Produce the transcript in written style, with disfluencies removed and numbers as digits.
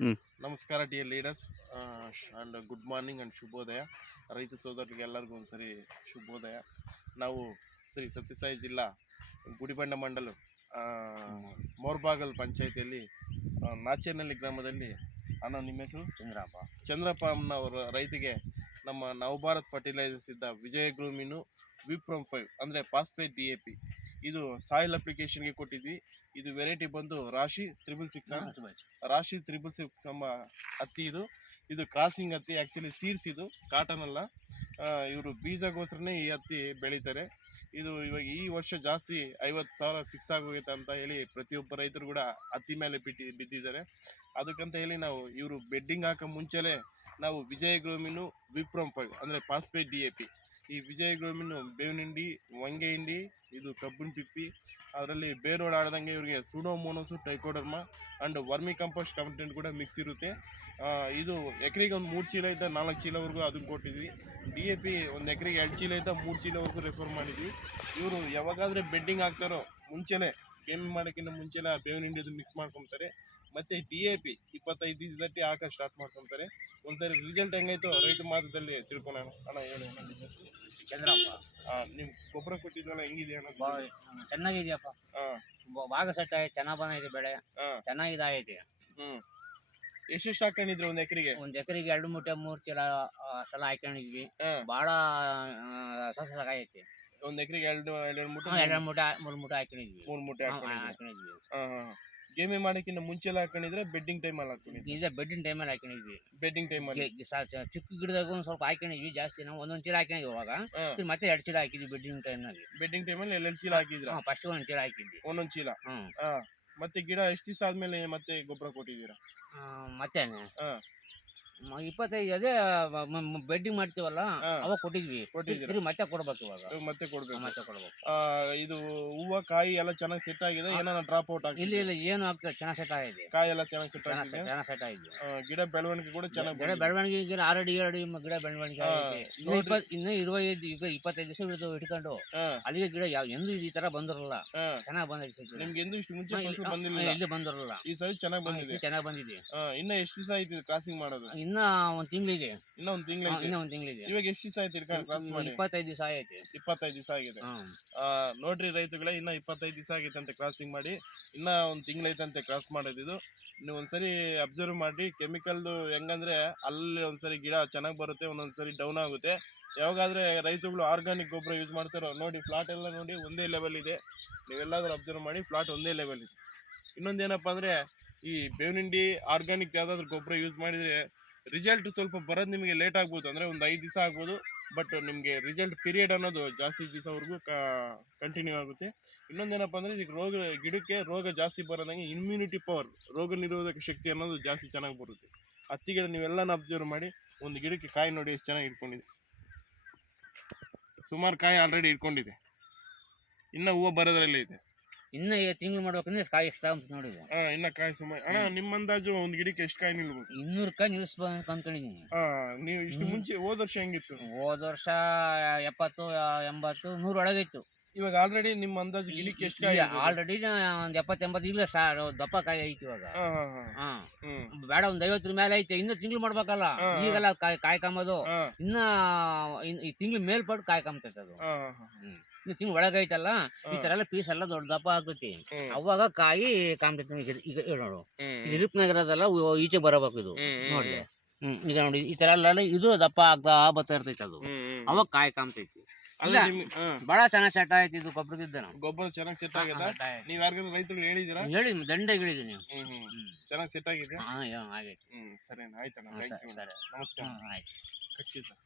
ಹ್ಮ್. ನಮಸ್ಕಾರ dear leaders and good morning and ಶುಭೋದಯ. ರೈತ ಸೋದರಿಗೆ ಎಲ್ಲರಿಗೂ ಒಂದ್ಸರಿ ಶುಭೋದಯ. ನಾವು ಶ್ರೀ ಸತ್ಯಸಾಯಿ ಜಿಲ್ಲಾ ಗುಡಿಬಂಡ ಮಂಡಲ ಮೋರ್ಬಾಗಲ್ ಪಂಚಾಯಿತಿಯಲ್ಲಿ ನಾಚೇನಹಳ್ಳಿ ಗ್ರಾಮದಲ್ಲಿ ನಿಮ್ಮ ಹೆಸರು ಚಂದ್ರಪ್ಪ ಅನ್ನೋರು ರೈತಿಗೆ ನಮ್ಮ ನವಭಾರತ್ ಫರ್ಟಿಲೈಸರ್ಸ್ ಇದ್ದ ವಿಜಯ ಗ್ರೂಮಿನು ವಿಪ್ರಮ್ 5 ಅಂದರೆ ಪಾಸ್ಪೇಟ್ DAP ಇದು ಸಾಯಿಲ್ ಅಪ್ಲಿಕೇಶನ್ಗೆ ಕೊಟ್ಟಿದ್ವಿ. ಇದು ವೆರೈಟಿ ಬಂದು ರಾಶಿ 666 ಎಂಬ ಹತ್ತಿ. ಇದು ಕ್ರಾಸಿಂಗ್ ಹತ್ತಿ, ಆ್ಯಕ್ಚುಲಿ ಸೀಡ್ಸ್, ಇದು ಕಾಟನ್ ಅಲ್ಲ. ಇವರು ಬೀಜಗೋಸ್ಕರನೇ ಈ ಹತ್ತಿ ಬೆಳೀತಾರೆ. ಇದು ಇವಾಗ ಈ ವರ್ಷ ಜಾಸ್ತಿ 50,000 ಫಿಕ್ಸ್ ಆಗೋಗೈತೆ ಅಂತ ಹೇಳಿ ಪ್ರತಿಯೊಬ್ಬ ರೈತರು ಕೂಡ ಹತ್ತಿ ಮೇಲೆ ಬಿದ್ದಿದ್ದಾರೆ. ಅದಕ್ಕಂತ ಹೇಳಿ ನಾವು ಇವರು ಬೆಡ್ಡಿಂಗ್ ಹಾಕೋ ಮುಂಚೆಲೇ ನಾವು ವಿಜಯ ಗ್ರೋಮಿನು ವಿಪ್ರಮ್ 5 ಅಂದರೆ ಪಾಸ್ಪೇಟ್ DAP, ಈ ವಿಜಯ ಗ್ರೋಮಿನು ಬೇವಿನ ಹಿಂಡಿ, ಹೊಂಗೆ ಹಿಂಡಿ, ಇದು ಕಬ್ಬಿನ ಪಿಪ್ಪಿ, ಅದರಲ್ಲಿ ಬೇರೋಡ್ ಆಡ್ದಂಗೆ ಇವ್ರಿಗೆ pseudomonas, trichoderma and vermicompost content ಕೂಡ ಮಿಕ್ಸ್ ಇರುತ್ತೆ. ಇದು ಎಕರೆಗೆ ಒಂದು 3 ಚೀಲ ಇದ್ದ 4 ಚೀಲವರೆಗೂ ಅದನ್ನು ಕೊಟ್ಟಿದ್ವಿ. DAP ಒಂದು ಎಕರೆಗೆ 2 ಚೀಲ ಇದ್ದ 3 ಚೀಲವರೆಗೂ ರೆಫರ್ ಮಾಡಿದ್ವಿ. ಇವರು ಯಾವಾಗಾದರೆ ಬೆಡ್ಡಿಂಗ್ ಹಾಕ್ತಾರೋ ಮುಂಚೆನೇ, ಗೇಮ್ ಮಾಡೋಕ್ಕಿಂತ ಮುಂಚೆನೇ ಆ ಬೇವಿನ ಹಿಂಡಿದು ಮಿಕ್ಸ್ ಮಾಡ್ಕೊತಾರೆ. ಮತ್ತು DAP 25 ದಿವಸದಲ್ಲಿ ಹಾಕೋ ಸ್ಟಾರ್ಟ್ ಮಾಡ್ಕೊತಾರೆ. ಒಂದ್ಸರಿ ರಿಸಲ್ಟ್ ಹೆಂಗಾಯ್ತು ರೈತ ಮಾತದಲ್ಲಿ ತಿಳ್ಕೊಳ್ಳೋಣ. ಅಣ್ಣ ಹೇಳಿ, ನನ್ನ ಹೆಸರು ಚಂದ್ರಪ್ಪ. ನಿಮ್ಮ ಗೊಬ್ಬರ ಕೊಟ್ಟಿದ್ವಲ್ಲ, ಹೆಂಗಿದೆ ಅಣ್ಣ? ಚೆನ್ನಾಗಿದೆಯಪ್ಪ. ಭಾಗ ಸೆಟ್ ಆಯ್ತು, ಚೆನ್ನಾಗಿ ಬಂದೈತೆ ಬೆಳೆ, ಚೆನ್ನಾಗಿದಾಗೈತೆ. ಎಷ್ಟೆಷ್ಟು ಹಾಕೊಂಡಿದ್ರಿ ಒಂದು ಎಕರೆಗೆ? ಒಂದ್ ಎಕರೆಗೆ 2 ಮೂಟೆ 3 ಚೀಲ ಸಲ ಹಾಕೊಂಡಿದ್ವಿ. ಭಾಳ ಸಕ್ಸಸ್ ಆಗೈತೆ. ಒಂದು ಎಕರೆಗೆ 2 ಮೂಟೆ 2 ಮೂಟೆ 3 ಮೂಟೆ ಹಾಕೊಂಡಿದ್ವಿ. 3 ಮೂಟೆ ಹಾಕೊಂಡಿದ್ವಿ. ಗೇಮೆ ಮಾಡೋಕ್ಕಿಂತ ಮುಂಚೆಲ್ಲ ಹಾಕೊಂಡಿದ್ರೆ ಬೆಡ್ಡಿಂಗ್ ಟೈಮಲ್ಲಿ ಹಾಕೊಂಡಿದ್ವಿ? ಇದೆ, ಬೆಡ್ಡಿನ ಟೈಮಲ್ಲಿ ಹಾಕೊಂಡಿದ್ವಿ. ಬೆಡ್ಡಿಂಗ್ ಟೈಮಲ್ಲಿ ಚಿಕ್ಕ ಗಿಡದಾಗ ಒಂದು ಸ್ವಲ್ಪ ಹಾಕೊಂಡಿದ್ವಿ, ಜಾಸ್ತಿ ನಾವು ಒಂದೊಂದು ಚೀಲ ಹಾಕೊಂಡಿದ್ವಿ. ಇವಾಗ ಮತ್ತೆ 2 ಚೀಲ ಹಾಕಿದ್ವಿ ಬೆಡ್ಡಿಂಗ್ ಟೈಮ್ನಲ್ಲಿ. ಬೆಡ್ಡಿಂಗ್ ಟೈಮಲ್ಲಿ 2 ಚೀಲ ಹಾಕಿದ್ರ? ಫಸ್ಟ್ 1 ಚೀಲ ಹಾಕಿದ್ವಿ. ಒಂದೊಂದು ಚೀಲ. ಮತ್ತೆ ಗಿಡ ಎಷ್ಟು ದಿವಸ ಆದ್ಮೇಲೆ ಮತ್ತೆ ಗೊಬ್ಬರ ಕೊಟ್ಟಿದ್ದೀರಾ? ಮತ್ತೇನೆ 25 ಅದೇ ಬೆಡ್ಡಿಂಗ್ ಮಾಡ್ತೀವಲ್ಲ, ಅವಾಗ ಕೊಟ್ಟಿದ್ವಿ. ಮತ್ತೆ ಕೊಡ್ಬೇಕು ಇವಾಗ. ಮತ್ತೆ ಕೊಡ್ಬೇಕು. ಇದು ಹೂವು ಕಾಯಿ ಎಲ್ಲ ಚೆನ್ನಾಗಿ ಸೆಟ್ ಆಗಿದೆ? ಏನಾರ ಡ್ರಾಪ್ ಔಟ್ ಆಗಿದೆ? ಇಲ್ಲ ಏನು ಆಗ್ತದೆ, ಚೆನ್ನಾಗಿ ಸೆಟ್ ಆಗಿದೆ. ಕಾಯಿ ಎಲ್ಲ ಚೆನ್ನಾಗಿ ಸೆಟ್ ಆಗಿದೆ. ಗಿಡ ಬೆಳವಣಿಗೆ ಕೂಡ ಚೆನ್ನಾಗಿ, ಗಿಡ ಬೆಳವಣಿಗೆ ಆಲ್ರೆಡಿ ಗಿಡ ಬೆಳವಣಿಗೆ ಆಗಿದೆ. ಇನ್ನು 25 ದಿವಸ ಇಟ್ಕೊಂಡು ಅಲ್ಲಿಗೆ ಗಿಡ ಎಂದು ಈ ತರ ಬಂದಿರಲ್ಲ, ಚೆನ್ನಾಗಿ ಬಂದೈತೆ. ನಿಮ್ಗೆ ಎಂದು ಇಷ್ಟು ಮುಂಚೆ ಬಂದಿಲ್ಲ? ಎಲ್ಲಿ ಬಂದಿರಲ್ಲ, ಈ ಸರಿ ಚೆನ್ನಾಗಿ ಬಂದಿದೆ. ಇನ್ನ ಎಷ್ಟು ದಿವಸ ಆಯ್ತು ಕ್ರಾಸಿಂಗ್ ಮಾಡೋದು? ಇನ್ನ 1 ತಿಂಗಳಿಗೆ. ಇನ್ನ ಒಂದು ತಿಂಗಳಿಗೆ. ಇವಾಗ ಎಷ್ಟು ದಿವಸ ಆಯ್ತು ಕ್ರಾಸ್ ಮಾಡಿ? 25 ದಿವಸ ಆಯ್ತು. 25 ದಿವಸ ಆಗಿದೆ. ನೋಡ್ರಿ ರೈತಗಳೇ, ಇನ್ನ 25 ದಿವಸ ಆಗೈತಂತೆ ಕ್ರಾಸಿಂಗ್ ಮಾಡಿ. ಇನ್ನ 1 ತಿಂಗಳೈತಂತೆ ಕ್ರಾಸ್ ಮಾಡೋದಿದು. ನೀವು ಒಂದ್ಸರಿ ಅಬ್ಸರ್ವ್ ಮಾಡಿ. ಕೆಮಿಕಲ್ದು ಹೆಂಗಂದ್ರೆ ಅಲ್ಲಿ ಒಂದ್ಸರಿ ಗಿಡ ಚೆನ್ನಾಗಿ ಬರುತ್ತೆ, ಒಂದೊಂದ್ಸರಿ ಡೌನ್ ಆಗುತ್ತೆ. ಯಾವಾಗಾದ್ರೆ ರೈತರುಗಳು ಆರ್ಗಾನಿಕ್ ಗೊಬ್ಬರ ಯೂಸ್ ಮಾಡ್ತಾರೋ ನೋಡಿ, ಫ್ಲಾಟ್ ಎಲ್ಲ ನೋಡಿ ಒಂದೇ ಲೆವೆಲ್ ಇದೆ. ನೀವೆಲ್ಲಾದ್ರೂ ಅಬ್ಸರ್ವ್ ಮಾಡಿ, ಫ್ಲಾಟ್ ಒಂದೇ ಲೆವೆಲ್ ಇದೆ. ಇನ್ನೊಂದೇನಪ್ಪ ಅಂದರೆ, ಈ ಬೇವಿನ ಹಿಂಡಿ ಆರ್ಗಾನಿಕ್ ಯಾವುದಾದ್ರೂ ಗೊಬ್ಬರ ಯೂಸ್ ಮಾಡಿದರೆ ರಿಸಲ್ಟ್ ಸ್ವಲ್ಪ ಬರೋದು ನಿಮಗೆ ಲೇಟ್ ಆಗ್ಬೋದು, ಅಂದರೆ ಒಂದು 5 ದಿವಸ ಆಗ್ಬೋದು. ಬಟ್ ನಿಮಗೆ ರಿಸಲ್ಟ್ ಪೀರಿಯಡ್ ಅನ್ನೋದು ಜಾಸ್ತಿ ದಿವಸವರೆಗೂ ಕಂಟಿನ್ಯೂ ಆಗುತ್ತೆ. ಇನ್ನೊಂದೇನಪ್ಪ ಅಂದರೆ, ಇದಕ್ಕೆ ಗಿಡಕ್ಕೆ ರೋಗ ಜಾಸ್ತಿ ಬರೋದಂಗೆ ಇಮ್ಯುನಿಟಿ ಪವರ್, ರೋಗ ನಿರೋಧಕ ಶಕ್ತಿ ಅನ್ನೋದು ಜಾಸ್ತಿ ಚೆನ್ನಾಗಿ ಬರುತ್ತೆ. ಹತ್ತಿ ಗಿಡ ನೀವೆಲ್ಲನ ಅಬ್ಸರ್ವ್ ಮಾಡಿ. ಒಂದು ಗಿಡಕ್ಕೆ ಕಾಯಿ ನೋಡಿ ಎಷ್ಟು ಚೆನ್ನಾಗಿ ಇಟ್ಕೊಂಡಿದೆ. ಸುಮಾರು ಕಾಯಿ ಆಲ್ರೆಡಿ ಇಟ್ಕೊಂಡಿದೆ, ಇನ್ನು ಹೂವು ಬರೋದ್ರಲ್ಲೇ ಇದೆ. ಇನ್ನ ತಿಂಗಳು ಮಾಡ್ಬೇಕಂದ್ರೆ ಕಾಯಿ ಎಷ್ಟು ಅಂತ ನೋಡಿದೆ. ಇನ್ನ ಕಾಯಿ ಸುಮಾರು. ಅಣ್ಣ, ನಿಮ್ಮ ಅಂದಾಜು ಒಂದು ಗಿಡಕ್ಕೆ ಎಷ್ಟು ಕಾಯಿ ನಿಲ್ಬೇಕು? 200 ಕಾಯಿ ನಿಲ್ಲಿಸ್ಬೇಕು ಅನ್ಕೊಂಡಿದ್ದೀನಿ. ನೀವು ಇಷ್ಟು ಮುಂಚೆ ಹೋದ ವರ್ಷ ಹೆಂಗಿತ್ತು? ಹೋದ ವರ್ಷ 70, 80, 100 ಒಳಗಿತ್ತು. ಇವಾಗ ಆಲ್ರೆಡಿ ನಿಮ್ಮ ಅಂದಾಜು ಗಿಡಕ್ಕೆ ಎಷ್ಟು ಕಾಯಿ? ಆಲ್ರೆಡಿ ಒಂದು 70, 80 ಇಲ್ಲ ದಪ್ಪ ಕಾಯಿ ಐತಿ ಇವಾಗ. ಬೇಡ, ಒಂದು 50 ಮೇಲೆ ಐತೆ. ಇನ್ನು ತಿಂಗಳು ಮಾಡ್ಬೇಕಲ್ಲ, ಈಗೆಲ್ಲ ಕಾಯಿ ಕಾಂಬೋದು. ಇನ್ನ ಈ ತಿಂಗಳು ಮೇಲ್ಪಟ್ಟು ಕಾಯಿ ಕಾಮ್ತೈತೆ ಅದು. ಇನ್ನು ತಿಂಗಳು ಒಳಗೈತಲ್ಲ, ಈ ತರ ಎಲ್ಲ ಪೀಸ್ ಎಲ್ಲ ದೊಡ್ಡ ದಪ್ಪ ಆಗ್ತೈತಿ. ಅವಾಗ ಕಾಯಿ ಕಾಮ್ತೈತಿ. ಈಗ ನೋಡು, ಇರುಪ್ನಾಗ ಇರೋದೆಲ್ಲ ಈಚೆ ಬರಬೇಕು. ಇದು ನೋಡಿ, ಈಗ ನೋಡಿ ಈ ತರ ಎಲ್ಲ ಇದು ದಪ್ಪ ಆಗ್ತಾ ಬರ್ತಾ ಇರ್ತೈತಿ. ಅದು ಅವಾಗ ಕಾಯಿ ಕಾಮ್ತೈತಿ. ಬಹಳ ಚೆನ್ನಾಗಿ ಸೆಟ್ ಆಯ್ತು ಇದು ಗೊಬ್ಬರದಿದ್ದ. ಗೊಬ್ಬರ ಚೆನ್ನಾಗಿ ಸೆಟ್ ಆಗಿದೆ. ನೀವ್ ಯಾರಿಗಾದ್ರೂ ರೈತರಿಗೆ ಹೇಳಿದಿರಾ? ಹೇಳಿ, ದಂಡೆ ಹೇಳಿದೀನಿ. ಚೆನ್ನಾಗಿ ಸೆಟ್ ಆಗಿದೆ. ಆಗೈತೆ. ಸರಿ, ಆಯ್ತಣ್ಣ. ನಮಸ್ಕಾರ. ಆಯ್ತು. ಕಚ್ಚಿ ಸರ್.